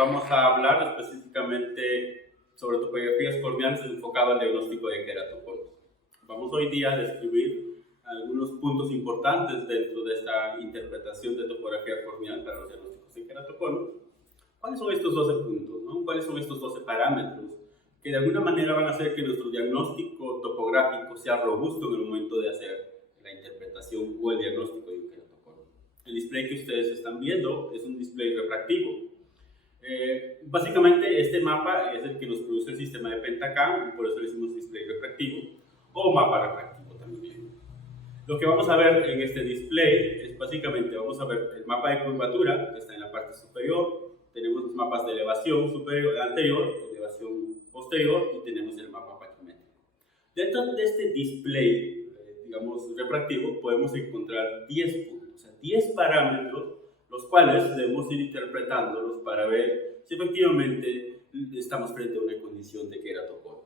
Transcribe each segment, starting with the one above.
vamos a hablar específicamente sobre topografías corneales enfocado al diagnóstico de queratoconos. Vamos hoy día a describir algunos puntos importantes dentro de esta interpretación de topografía corneal para los diagnósticos de queratoconos. ¿Cuáles son estos 12 puntos? ¿No? ¿Cuáles son estos 12 parámetros que de alguna manera van a hacer que nuestro diagnóstico topográfico sea robusto en el momento de hacer la interpretación o el diagnóstico de un queratocono? El display que ustedes están viendo es un display refractivo. Básicamente este mapa es el que nos produce el sistema de Pentacam, y por eso le decimos display refractivo o mapa refractivo también. Lo que vamos a ver en este display es básicamente, vamos a ver el mapa de curvatura que está en la parte superior, tenemos los mapas de elevación superior, anterior, elevación posterior y tenemos el mapa paquimétrico. Dentro de este display, digamos refractivo, podemos encontrar 10 puntos, o sea, 10 parámetros, los cuales debemos ir interpretándolos para ver si efectivamente estamos frente a una condición de queratocono.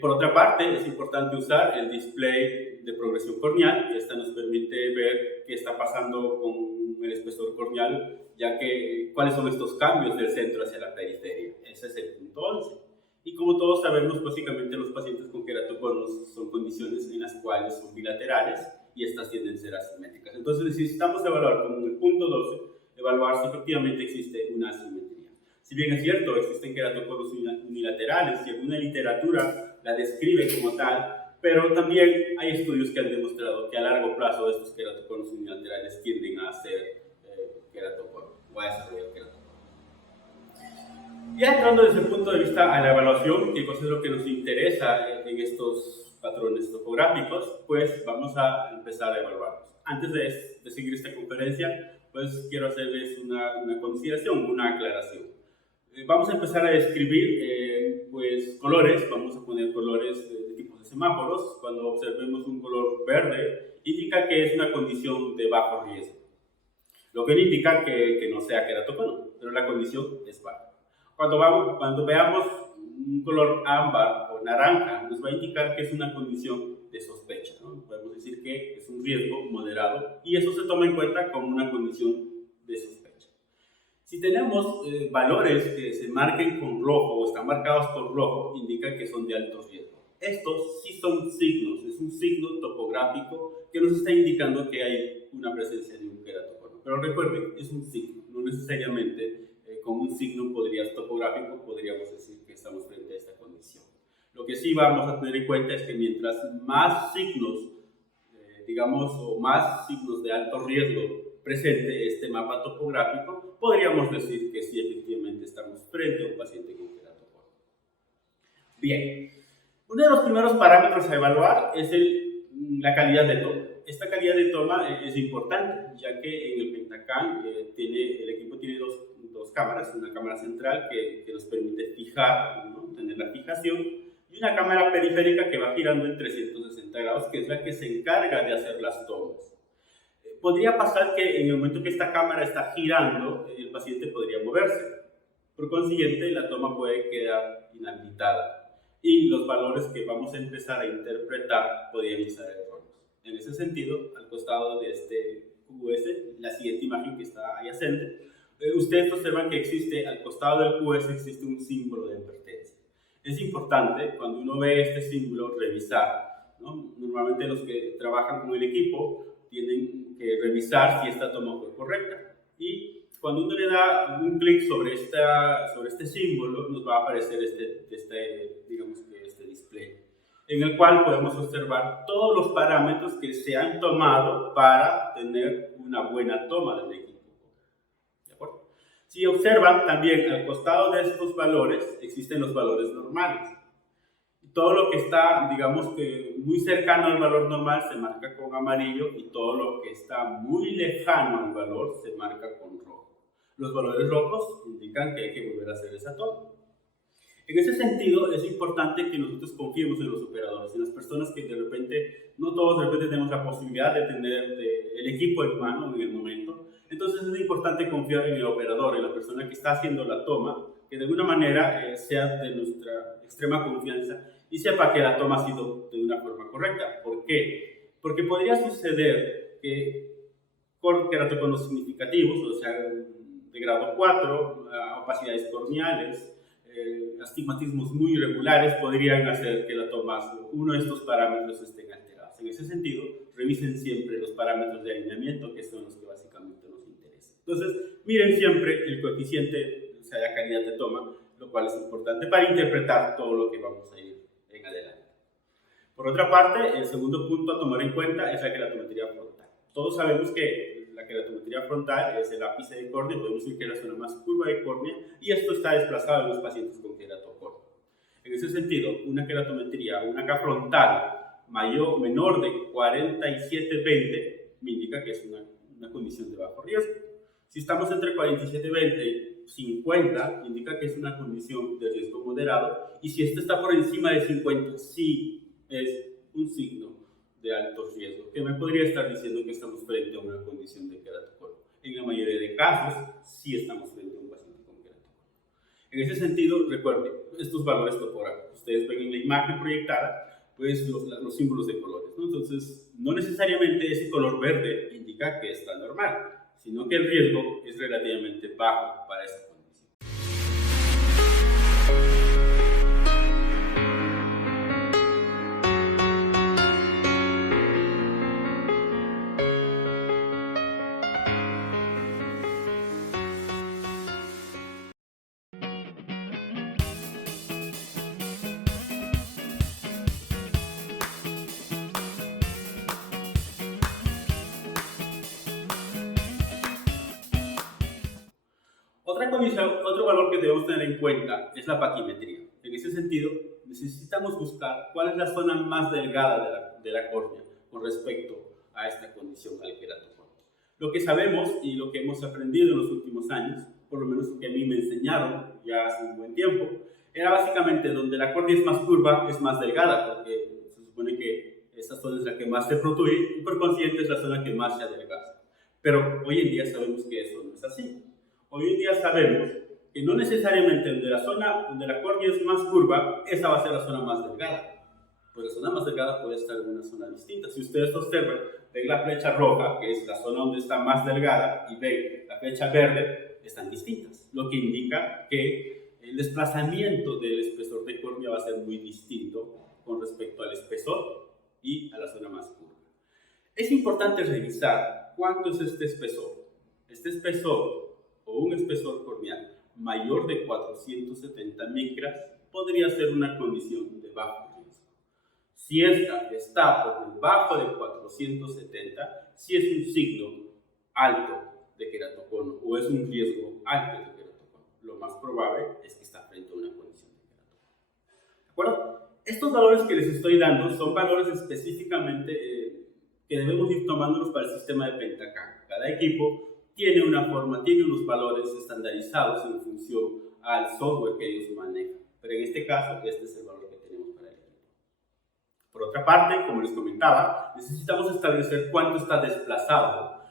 Por otra parte, es importante usar el display de progresión corneal. Esta nos permite ver qué está pasando con el espesor corneal, ya que cuáles son estos cambios del centro hacia la periferia. Ese es el punto 11. Y como todos sabemos, básicamente los pacientes con queratoconos son condiciones en las cuales son bilaterales y estas tienden a ser asimétricas. Entonces necesitamos evaluar, como en el punto 12, evaluar si efectivamente existe una asimetría. Si bien es cierto, existen queratoconos unilaterales y alguna literatura la describe como tal, pero también hay estudios que han demostrado que a largo plazo estos queratoconos unilaterales tienden a ser queratoconos o a desarrollar queratoconos. Ya entrando desde el punto de vista a la evaluación, que cosa es lo que nos interesa en estos patrones topográficos, pues vamos a empezar a evaluarlos. Antes de seguir esta conferencia, pues quiero hacerles una consideración, una aclaración. Vamos a empezar a describir pues, colores, vamos a poner colores de tipos de semáforos. Cuando observemos un color verde, indica que es una condición de bajo riesgo, lo que no indica que no sea queratocono, pero la condición es baja. Cuando veamos un color ámbar o naranja, nos va a indicar que es una condición de sospecha, ¿no? Podemos decir que es un riesgo moderado y eso se toma en cuenta como una condición de sospecha. Si tenemos valores que se marquen con rojo o están marcados con rojo, indica que son de alto riesgo. Estos sí son signos, es un signo topográfico que nos está indicando que hay una presencia de un queratocono. Pero recuerden, es un signo, no necesariamente con un signo topográfico podríamos decir que estamos frente a esta condición. Lo que sí vamos a tener en cuenta es que mientras más signos, digamos, o más signos de alto riesgo presente este mapa topográfico, podríamos decir que sí, efectivamente estamos frente a un paciente con queratocono. Bien, uno de los primeros parámetros a evaluar es la calidad de toma. Esta calidad de toma es importante, ya que en el Pentacam el equipo tiene dos cámaras, una cámara central que nos permite fijar, ¿no? Tener la fijación, y una cámara periférica que va girando en 360 grados, que es la que se encarga de hacer las tomas. Podría pasar que en el momento que esta cámara está girando, el paciente podría moverse. Por consiguiente, la toma puede quedar inhabilitada y los valores que vamos a empezar a interpretar podrían ser erróneos. En ese sentido, al costado de este QS, la siguiente imagen que está adyacente, ustedes observan que existe, al costado del QS existe un símbolo de advertencia. Es importante, cuando uno ve este símbolo, revisar, ¿no? Normalmente los que trabajan con el equipo tienen que revisar si esta toma fue correcta. Y cuando uno le da un clic sobre este símbolo, nos va a aparecer digamos que este display, en el cual podemos observar todos los parámetros que se han tomado para tener una buena toma del equipo. ¿De acuerdo? Si observan también al costado de estos valores, existen los valores normales. Todo lo que está, digamos que muy cercano al valor normal se marca con amarillo y todo lo que está muy lejano al valor se marca con rojo. Los valores rojos indican que hay que volver a hacer esa toma. En ese sentido, es importante que nosotros confiemos en los operadores, en las personas que de repente, no todos de repente tenemos la posibilidad de tener el equipo en mano en el momento. Entonces es importante confiar en el operador, en la persona que está haciendo la toma, que de alguna manera sea de nuestra extrema confianza y sepa que la toma ha sido de una forma correcta. ¿Por qué? Porque podría suceder que con queratoconos significativos, o sea, de grado 4, opacidades corneales, astigmatismos muy irregulares podrían hacer que uno de estos parámetros estén alterados. En ese sentido, revisen siempre los parámetros de alineamiento, que son los que básicamente nos interesan. Entonces, miren siempre el coeficiente, o sea, la calidad de toma, lo cual es importante para interpretar todo lo que vamos a ir en adelante. Por otra parte, el segundo punto a tomar en cuenta es la queratometría frontal. Todos sabemos que la queratometría frontal es el ápice de córnea, podemos decir que es la zona más curva de córnea, y esto está desplazado en los pacientes con queratoconio. En ese sentido, una queratometría, una K frontal menor de 47-20, me indica que es una condición de bajo riesgo. Si estamos entre 47-20 y 50, indica que es una condición de riesgo moderado, y si esta está por encima de 50, sí es un signo de alto riesgo, que me podría estar diciendo que estamos frente a una condición de queratoconio. En la mayoría de casos, sí estamos frente a un paciente con queratoconio. En ese sentido, recuerden, estos valores topográficos, ustedes ven en la imagen proyectada, pues los símbolos de colores, ¿no? Entonces, no necesariamente ese color verde indica que está normal, sino que el riesgo es relativamente bajo para esa condición. Otro valor que debemos tener en cuenta es la paquimetría. En ese sentido, necesitamos buscar cuál es la zona más delgada de la córnea con respecto a esta condición al queratoconio. Lo que sabemos y lo que hemos aprendido en los últimos años, por lo menos que a mí me enseñaron ya hace un buen tiempo, era básicamente donde la córnea es más curva, es más delgada, porque se supone que esta zona es la que más se protruye y por consiguiente es la zona que más se adelgaza. Pero hoy en día sabemos que eso no es así. Hoy en día sabemos que no necesariamente donde la córnea es más curva, esa va a ser la zona más delgada. Pues la zona más delgada puede estar en una zona distinta. Si ustedes observan, ven la flecha roja, que es la zona donde está más delgada, y ven la flecha verde, están distintas. Lo que indica que el desplazamiento del espesor de córnea va a ser muy distinto con respecto al espesor y a la zona más curva. Es importante revisar cuánto es este espesor. Este espesor o un espesor corneal mayor de 470 micras podría ser una condición de bajo riesgo. Si esta está por debajo de 470, sí es un signo alto de queratoconio o es un riesgo alto de queratoconio. Lo más probable es que está frente a una condición de queratoconio. ¿De acuerdo? Estos valores que les estoy dando son valores específicamente que debemos ir tomándolos para el sistema de Pentacan. Cada equipo tiene unos valores estandarizados en función al software que ellos manejan. Pero en este caso, este es el valor que tenemos para el equipo. Por otra parte, como les comentaba, necesitamos establecer cuánto está desplazado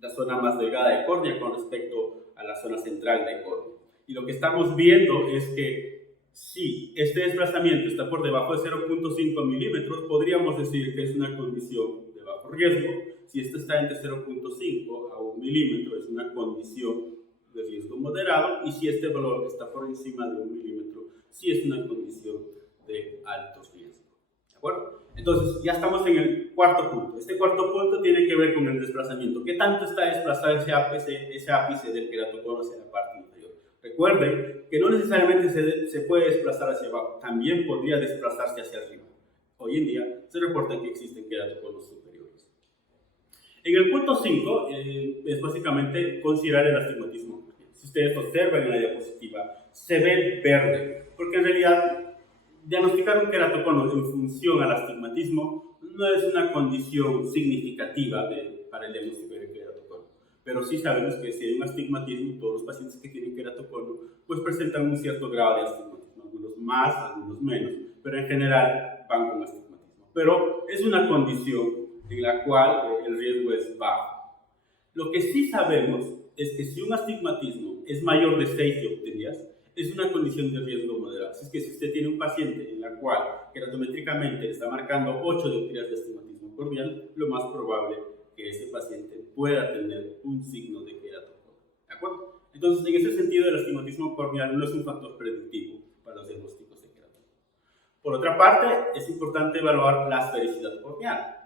la zona más delgada de córnea con respecto a la zona central de córnea. Y lo que estamos viendo es que si este desplazamiento está por debajo de 0.5 milímetros, podríamos decir que es una condición de bajo riesgo. Si esto está entre 0.5 a 1 milímetro, es una condición de riesgo moderado, y si este valor está por encima de 1 milímetro, sí es una condición de alto riesgo. ¿De acuerdo? Entonces, ya estamos en el cuarto punto. Este cuarto punto tiene que ver con el desplazamiento. ¿Qué tanto está desplazado ese ápice del queratoconio hacia la parte inferior? Recuerden que no necesariamente se puede desplazar hacia abajo, también podría desplazarse hacia arriba. Hoy en día se reporta que existen queratoconios superiores. En el punto 5 es básicamente considerar el astigmatismo. Si ustedes observan en la diapositiva, se ve verde, porque en realidad diagnosticar un queratoconio en función al astigmatismo no es una condición significativa para el diagnóstico del queratoconio. Pero sí sabemos que si hay un astigmatismo, todos los pacientes que tienen queratoconio pues presentan un cierto grado de astigmatismo, algunos más, algunos menos, pero en general van con astigmatismo. Pero es una condición en la cual el riesgo es bajo. Lo que sí sabemos es que si un astigmatismo es mayor de 6 dioptrías, es una condición de riesgo moderado. Así es que si usted tiene un paciente en la cual queratométricamente está marcando 8 dioptrías de astigmatismo corneal, lo más probable es que ese paciente pueda tener un signo de queratoconio. ¿De acuerdo? Entonces, en ese sentido, el astigmatismo corneal no es un factor predictivo para los diagnósticos de queratina. Por otra parte, es importante evaluar la esfericidad corneal.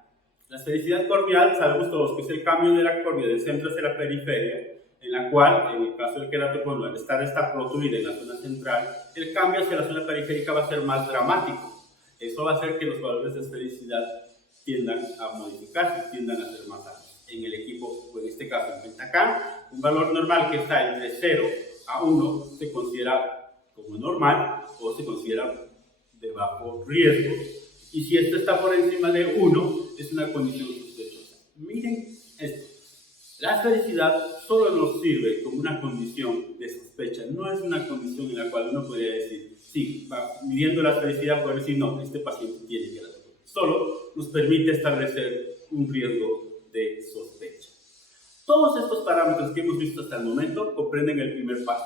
La esfericidad corneal, sabemos todos que es el cambio de la córnea del centro hacia la periferia, en la cual, en el caso del queratoconio, al estar esta protuida en la zona central, el cambio hacia la zona periférica va a ser más dramático. Eso va a hacer que los valores de esfericidad tiendan a modificarse, tiendan a ser más altos. En el equipo, o en este caso en Pentacam, un valor normal que está entre 0 a 1 se considera como normal o se considera de bajo riesgo. Y si esto está por encima de 1, es una condición sospechosa. Miren esto. La esfericidad solo nos sirve como una condición de sospecha. No es una condición en la cual uno podría decir, sí, midiendo la esfericidad, poder decir, no, este paciente tiene queratoconio. Solo nos permite establecer un riesgo de sospecha. Todos estos parámetros que hemos visto hasta el momento comprenden el primer paso.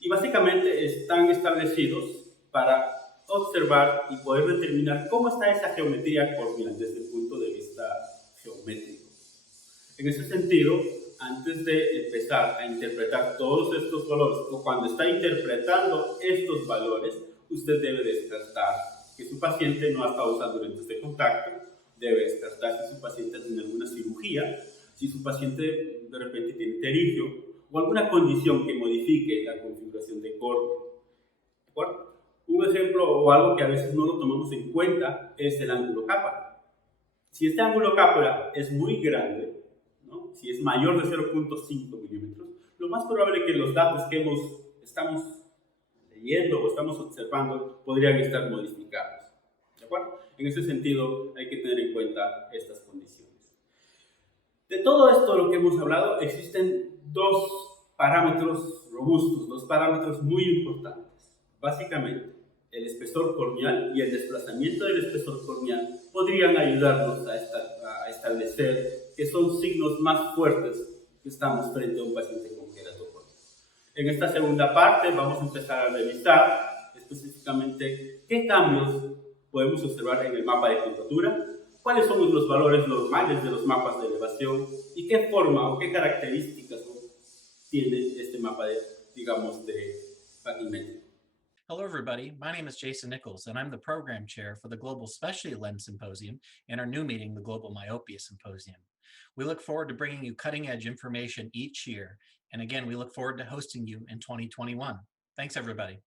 Y básicamente están establecidos para observar y poder determinar cómo está esa geometría corneal desde el punto de vista geométrico. En ese sentido, antes de empezar a interpretar todos estos valores, o cuando está interpretando estos valores, usted debe descartar que su paciente no ha estado usando lentes de contacto, debe descartar si su paciente tiene alguna cirugía, si su paciente de repente tiene pterigio, o alguna condición que modifique la configuración de córnea. ¿De acuerdo? Un ejemplo o algo que a veces no lo tomamos en cuenta es el ángulo cápara. Si este ángulo cápara es muy grande, ¿no? Si es mayor de 0.5 milímetros, lo más probable es que los datos que estamos leyendo o estamos observando podrían estar modificados. ¿De acuerdo? En ese sentido hay que tener en cuenta estas condiciones. De todo esto lo que hemos hablado, existen dos parámetros robustos, dos parámetros muy importantes. Básicamente, el espesor corneal y el desplazamiento del espesor corneal podrían ayudarnos a establecer que son signos más fuertes que estamos frente a un paciente con queratoconio. En esta segunda parte vamos a empezar a revisar específicamente qué cambios podemos observar en el mapa de curvatura, cuáles son los valores normales de los mapas de elevación y qué forma o qué características tiene este mapa de, digamos, de pagnimétrico. Hello, everybody. My name is Jason Nichols, and I'm the program chair for the Global Specialty Lens Symposium and our new meeting, the Global Myopia Symposium. We look forward to bringing you cutting-edge information each year, and again, we look forward to hosting you in 2021. Thanks, everybody.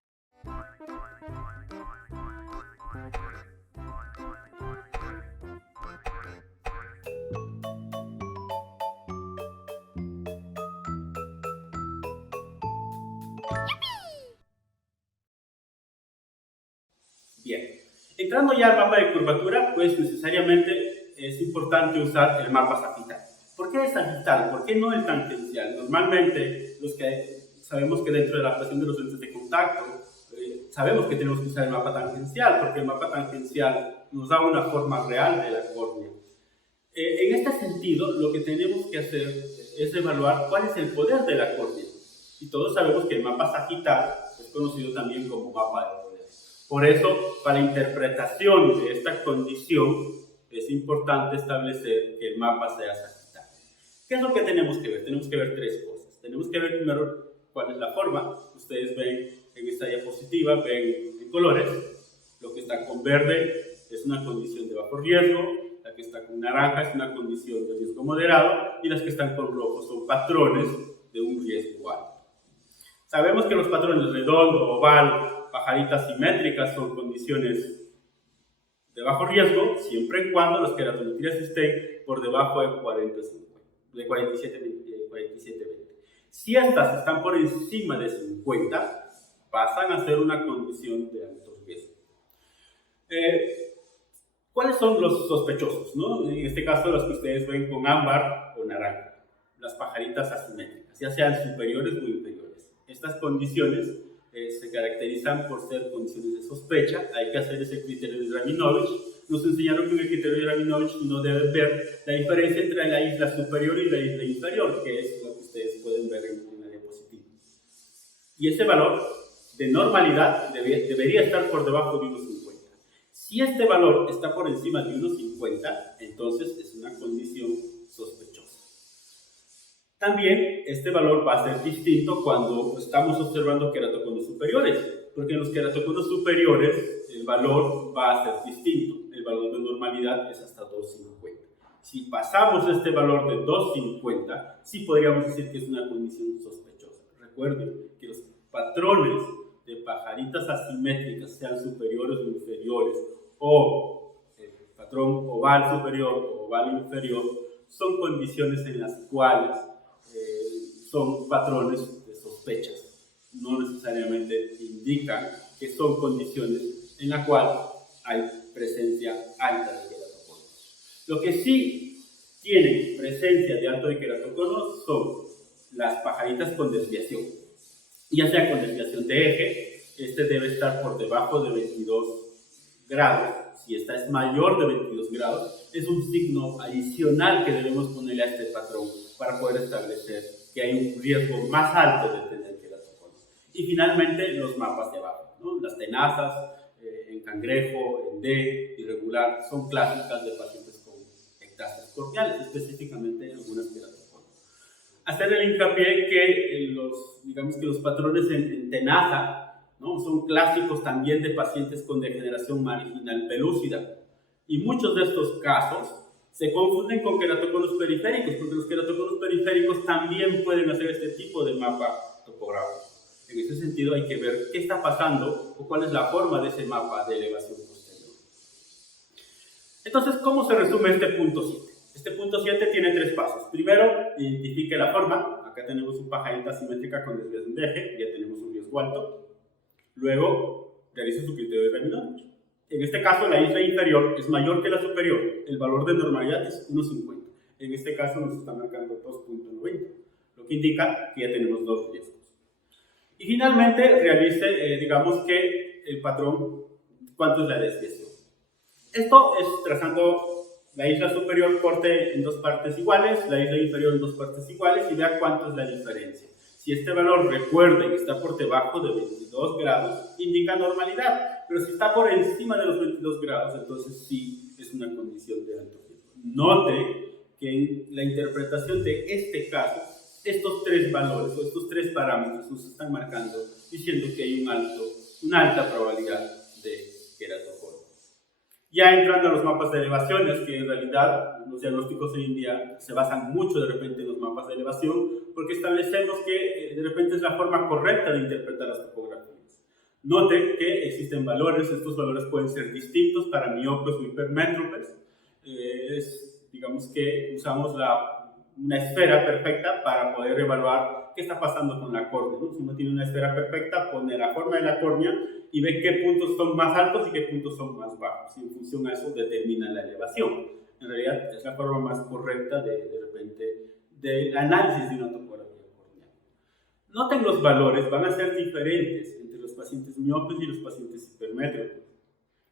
Bien, entrando ya al mapa de curvatura, pues necesariamente es importante usar el mapa sagital. ¿Por qué el sagital? ¿Por qué no el tangencial? Normalmente, los que sabemos que dentro de la adaptación de los lentes de contacto, sabemos que tenemos que usar el mapa tangencial, porque el mapa tangencial nos da una forma real de la córnea. En este sentido, lo que tenemos que hacer es evaluar cuál es el poder de la córnea. Y todos sabemos que el mapa sagital es conocido también como mapa de poder. Por eso, para la interpretación de esta condición, es importante establecer que el mapa sea sagital. ¿Qué es lo que tenemos que ver? Tenemos que ver tres cosas. Tenemos que ver primero cuál es la forma. Ustedes ven en esta diapositiva, ven en colores. Lo que está con verde es una condición de bajo riesgo, la que está con naranja es una condición de riesgo moderado y las que están con rojo son patrones de un riesgo alto. Sabemos que los patrones redondo, oval, pajaritas simétricas son condiciones de bajo riesgo, siempre y cuando las queratometrías estén por debajo de 47-20. Si estas están por encima de 50, pasan a ser una condición de alto riesgo. ¿Cuáles son los sospechosos, ¿no? En este caso, los que ustedes ven con ámbar o naranja, las pajaritas asimétricas, ya sean superiores o inferiores. Estas condiciones se caracterizan por ser condiciones de sospecha. Hay que hacer ese criterio de Rabinovich. Nos enseñaron que en el criterio de Rabinovich uno debe ver la diferencia entre la isla superior y la isla inferior, que es lo que ustedes pueden ver en la diapositiva. Y ese valor de normalidad debería estar por debajo de 1,50. Si este valor está por encima de 1,50, entonces es una condición sospechosa. También este valor va a ser distinto cuando estamos observando queratoconos superiores, porque en los queratoconos superiores el valor va a ser distinto. El valor de normalidad es hasta 2,50. Si pasamos este valor de 2,50, sí podríamos decir que es una condición sospechosa. Recuerden que los patrones de pajaritas asimétricas, sean superiores o inferiores, o el patrón oval superior o oval inferior, son condiciones en las cuales son patrones de sospechas. No necesariamente indican que son condiciones en las cuales hay presencia alta de queratoconos. Lo que sí tienen presencia de alto de queratoconos son las pajaritas con desviación, ya sea con desviación de eje. Este debe estar por debajo de 22 grados. Si esta es mayor de 22 grados, es un signo adicional que debemos ponerle a este patrón para poder establecer que hay un riesgo más alto de tener queratoconos. Y finalmente, los mapas de abajo, ¿no? Las tenazas, en cangrejo, en D, irregular, son clásicas de pacientes con ectasias corneales, específicamente algunas queratoconos. Hacer el hincapié que los patrones en tenaza, ¿no?, son clásicos también de pacientes con degeneración marginal pelúcida. Y muchos de estos casos se confunden con queratoconos periféricos, porque los queratoconos periféricos también pueden hacer este tipo de mapa topográfico. En ese sentido hay que ver qué está pasando o cuál es la forma de ese mapa de elevación posterior. Entonces, ¿cómo se resume este punto 7? Este punto 7 tiene 3 pasos. Primero, identifique la forma. Acá tenemos una pajarita asimétrica con desviación de eje, ya tenemos un riesgo alto. Luego, realice su criterio de reminómetro. En este caso, la isla inferior es mayor que la superior. El valor de normalidad es 1,50. En este caso nos está marcando 2,90, lo que indica que ya tenemos 2 riesgos. Y finalmente, realice, digamos que el patrón, cuánto es la desviación. Esto es trazando la isla superior, corte en 2 partes iguales, la isla inferior en 2 partes iguales y vea cuánto es la diferencia. Si este valor, recuerden que está por debajo de 22 grados, indica normalidad. Pero si está por encima de los 22 grados, entonces sí es una condición de alto riesgo. Note que en la interpretación de este caso, estos 3 valores o estos 3 parámetros nos están marcando, diciendo que hay una alta probabilidad de queratocono. Ya entrando a los mapas de elevaciones, que en realidad los diagnósticos hoy en día se basan mucho de repente en los mapas de elevación, porque establecemos que de repente es la forma correcta de interpretar las topografías. Note que existen valores, estos valores pueden ser distintos para miopes o hipermétropes. Digamos que usamos una esfera perfecta para poder evaluar qué está pasando con la córnea, ¿no? Si uno tiene una esfera perfecta, pone la forma de la córnea y ve qué puntos son más altos y qué puntos son más bajos. Y en función a eso determina la elevación. En realidad es la forma más correcta de análisis de una topografía corneal. Noten los valores, van a ser diferentes entre los pacientes miopes y los pacientes hipermétropes.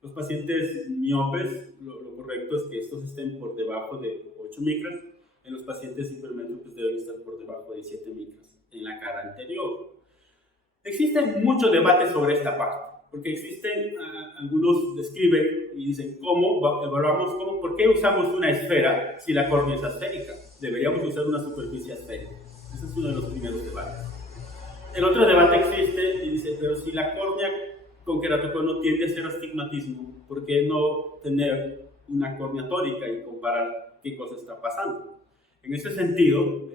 Los pacientes miopes, lo correcto es que estos estén por debajo de 8 micras. En los pacientes hipermétropes deben estar por debajo de 7 micras en la cara anterior. Existe mucho debate sobre esta parte, porque algunos describen y dicen, ¿por qué usamos una esfera si la córnea es asférica? Deberíamos usar una superficie asférica. Ese es uno de los primeros debates. El otro debate existe y dice, pero si la córnea con queratocono tiende a ser astigmatismo, ¿por qué no tener una córnea tórica y comparar qué cosa está pasando? En ese sentido,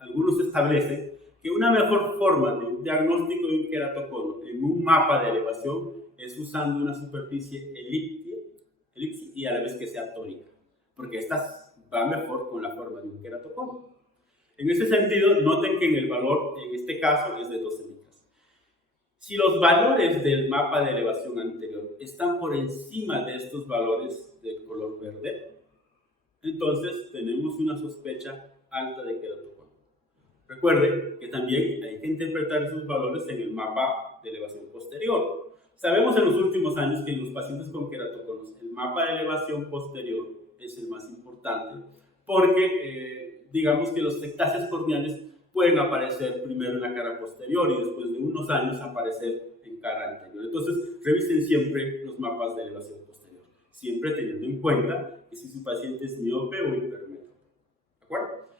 algunos establecen que una mejor forma de un diagnóstico de un queratocono en un mapa de elevación es usando una superficie elíptica y a la vez que sea tórica, porque esta va mejor con la forma de un queratocono. En ese sentido, noten que el valor en este caso es de 12 micras. Si los valores del mapa de elevación anterior están por encima de estos valores del color verde, entonces tenemos una sospecha alta de queratocono. Recuerden que también hay que interpretar esos valores en el mapa de elevación posterior. Sabemos en los últimos años que en los pacientes con queratoconos el mapa de elevación posterior es el más importante porque digamos que los ectasias corneales pueden aparecer primero en la cara posterior y después de unos años aparecer en cara anterior. Entonces revisen siempre los mapas de elevación posterior, siempre teniendo en cuenta que si su paciente es miope o hipermétrope. ¿De acuerdo?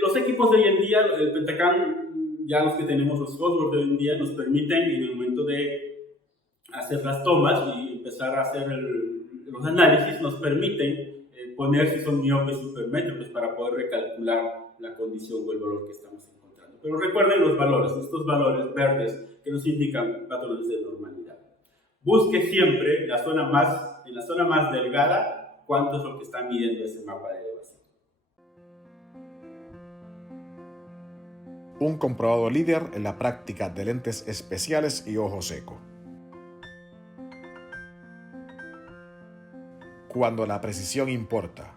Los equipos de hoy en día, el Pentacam, ya los que tenemos los software de hoy en día, nos permiten en el momento de hacer las tomas y empezar a hacer los análisis, nos permiten poner si son miopes supermétricos para poder recalcular la condición o el valor que estamos encontrando. Pero recuerden los valores, estos valores verdes que nos indican patrones de normalidad. Busque siempre en la zona más delgada cuánto es lo que está midiendo ese mapa de elevación. Un comprobado líder en la práctica de lentes especiales y ojo seco. Cuando la precisión importa.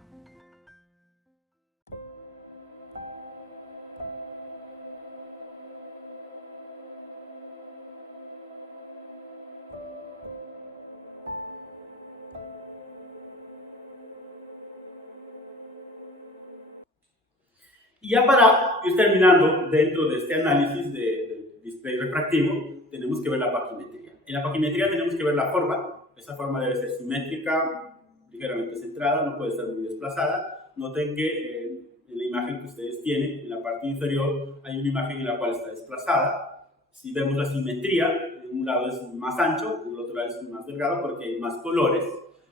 Y ya para ir terminando, dentro de este análisis del display refractivo, tenemos que ver la paquimetría. En la paquimetría tenemos que ver la forma. Esa forma debe ser simétrica, ligeramente centrada, no puede estar muy desplazada. Noten que en la imagen que ustedes tienen, en la parte inferior, hay una imagen en la cual está desplazada. Si vemos la simetría, en un lado es más ancho, en el otro lado es más delgado porque hay más colores.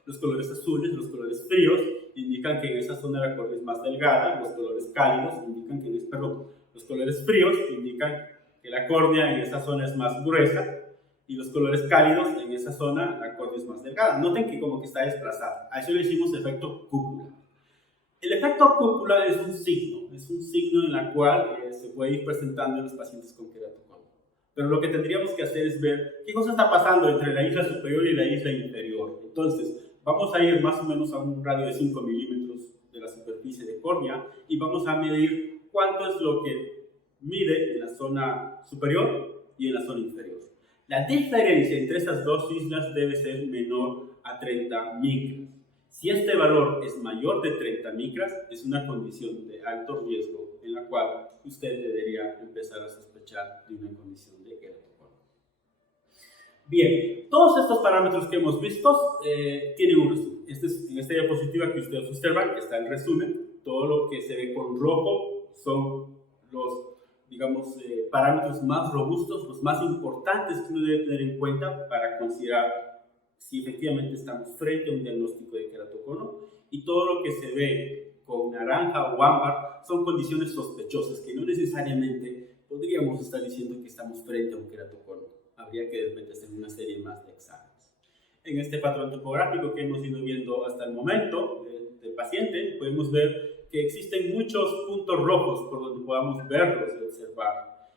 Los colores azules, los colores fríos, indican que en esa zona la córnea es más delgada. Los colores cálidos indican que los colores fríos indican que la córnea en esa zona es más gruesa. Y los colores cálidos, en esa zona, la córnea es más delgada. Noten que como que está desplazada. A eso le decimos efecto cúpula. El efecto cúpula es un signo en el cual se puede ir presentando en los pacientes con queratoconio. Pero lo que tendríamos que hacer es ver qué cosa está pasando entre la isla superior y la isla inferior. Entonces, vamos a ir más o menos a un radio de 5 milímetros de la superficie de córnea y vamos a medir cuánto es lo que mide en la zona superior y en la zona inferior. La diferencia entre esas dos islas debe ser menor a 30 micras. Si este valor es mayor de 30 micras, es una condición de alto riesgo en la cual usted debería empezar a sospechar de una condición de queratoconio. Bien, todos estos parámetros que hemos visto tienen un resumen. En esta diapositiva que ustedes observan está el resumen. Todo lo que se ve con rojo son los parámetros más robustos, los más importantes que uno debe tener en cuenta para considerar si efectivamente estamos frente a un diagnóstico de queratoconio, y todo lo que se ve con naranja o ámbar son condiciones sospechosas que no necesariamente podríamos estar diciendo que estamos frente a un queratoconio. Habría que de repente hacer una serie más de exámenes. En este patrón topográfico que hemos ido viendo hasta el momento del paciente, podemos ver que existen muchos puntos rojos por donde podamos verlos y observar.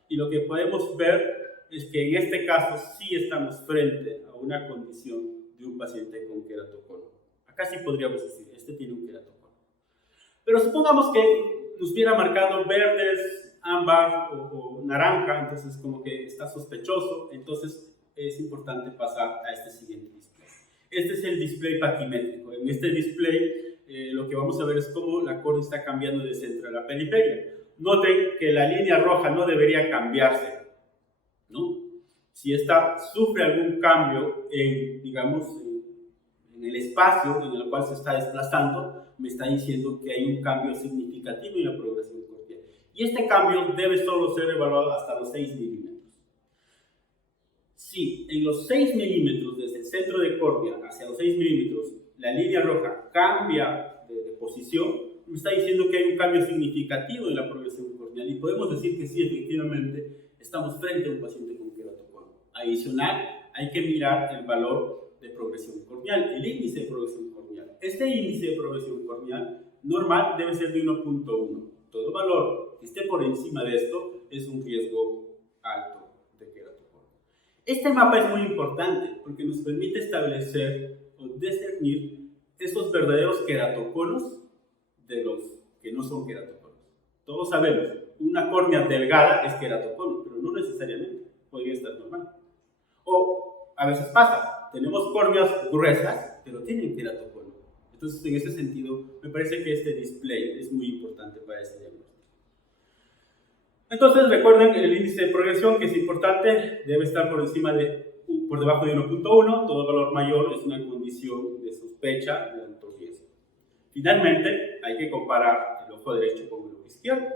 Y lo que podemos ver es que en este caso sí estamos frente a una condición de un paciente con queratoconio. Acá sí podríamos decir, este tiene un queratoconio. Pero supongamos que nos hubiera marcado verdes, ámbar o naranja, entonces como que está sospechoso, entonces es importante pasar a este siguiente display. Este es el display paquimétrico. En este display lo que vamos a ver es cómo la córnea está cambiando de centro a la periferia. Noten que la línea roja no debería cambiarse, ¿no? Si esta sufre algún cambio en el espacio en el cual se está desplazando, me está diciendo que hay un cambio significativo en la progresión corneal. Y este cambio debe solo ser evaluado hasta los 6 milímetros. Si en los 6 milímetros, desde el centro de córnea hacia los 6 milímetros, la línea roja cambia de posición, me está diciendo que hay un cambio significativo en la progresión corneal y podemos decir que sí, efectivamente, estamos frente a un paciente con queratoconio. Adicional, hay que mirar el valor de progresión corneal, el índice de progresión corneal. Este índice de progresión corneal normal debe ser de 1.1. Todo valor que esté por encima de esto es un riesgo alto de queratoconio. Este mapa es muy importante porque nos permite establecer o discernir estos verdaderos queratoconios de los que no son queratoconios. Todos sabemos, una córnea delgada es queratoconio, pero no necesariamente, podría estar normal. O a veces pasa, tenemos córneas gruesas, pero tienen queratoconio. Entonces, en ese sentido, me parece que este display es muy importante para ese diagnóstico. Entonces, recuerden el índice de progresión, que es importante, debe estar por debajo de 1.1, todo valor mayor es una condición de sospecha de alto riesgo. Finalmente, hay que comparar el ojo derecho con el ojo izquierdo.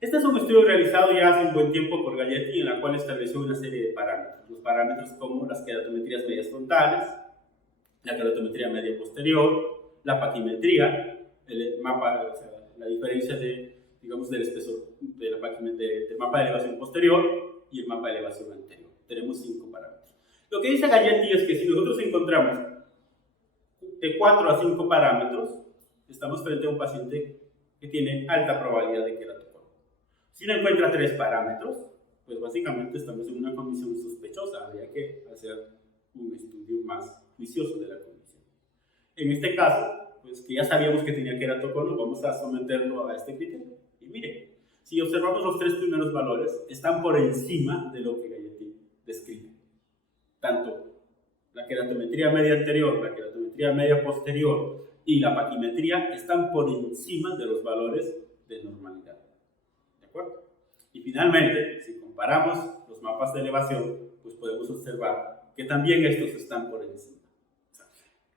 Este es un estudio realizado ya hace un buen tiempo por Galletti, en la cual estableció una serie de parámetros. Los parámetros como las queratometrías medias frontales, la queratometría media posterior, la paquimetría, el mapa, o sea, la diferencia digamos, del espesor del mapa de elevación posterior y el mapa de elevación anterior. Tenemos 5 parámetros. Lo que dice Galletti es que si nosotros encontramos de 4 a 5 parámetros, estamos frente a un paciente que tiene alta probabilidad de queratocono. Si no encuentra 3 parámetros, pues básicamente estamos en una condición sospechosa. Habría que hacer un estudio más juicioso de la condición. En este caso, pues que ya sabíamos que tenía queratocono, vamos a someterlo a este criterio. Y mire, si observamos los 3 primeros valores, están por encima de lo que Galletti describe. Tanto la queratometría media anterior, la queratometría media posterior y la paquimetría están por encima de los valores de normalidad. ¿De acuerdo? Y finalmente, si comparamos los mapas de elevación, pues podemos observar que también estos están por encima.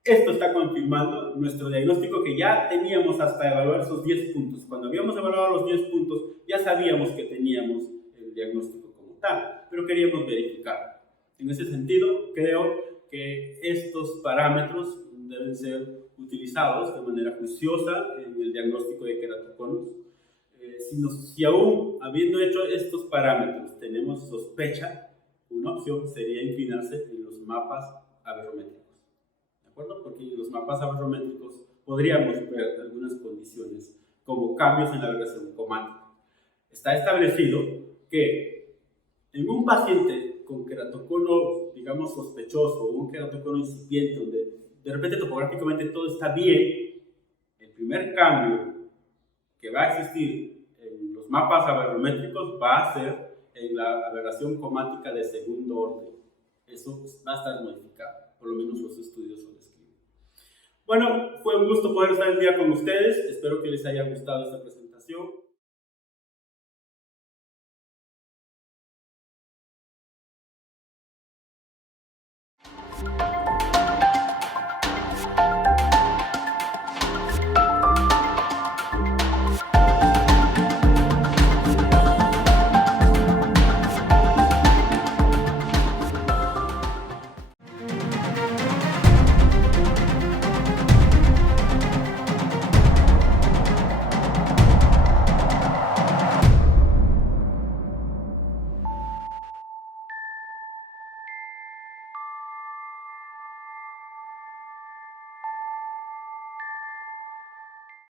Esto está confirmando nuestro diagnóstico que ya teníamos hasta evaluar esos 10 puntos. Cuando habíamos evaluado los 10 puntos, ya sabíamos que teníamos el diagnóstico como tal, pero queríamos verificarlo. En ese sentido, creo que estos parámetros deben ser utilizados de manera juiciosa en el diagnóstico de queratoconos. Si aún habiendo hecho estos parámetros tenemos sospecha, una opción sería inclinarse en los mapas aberrométricos. ¿De acuerdo? Porque en los mapas aberrométricos podríamos ver algunas condiciones como cambios en la aberración cromática. Está establecido que en un paciente con queratocono, digamos, sospechoso, o un queratocono incipiente, donde de repente topográficamente todo está bien, el primer cambio que va a existir en los mapas aberrométricos va a ser en la aberración cromática de segundo orden. Eso va a estar modificado, por lo menos los estudios lo describen. Bueno, fue un gusto poder estar el día con ustedes. Espero que les haya gustado esta presentación.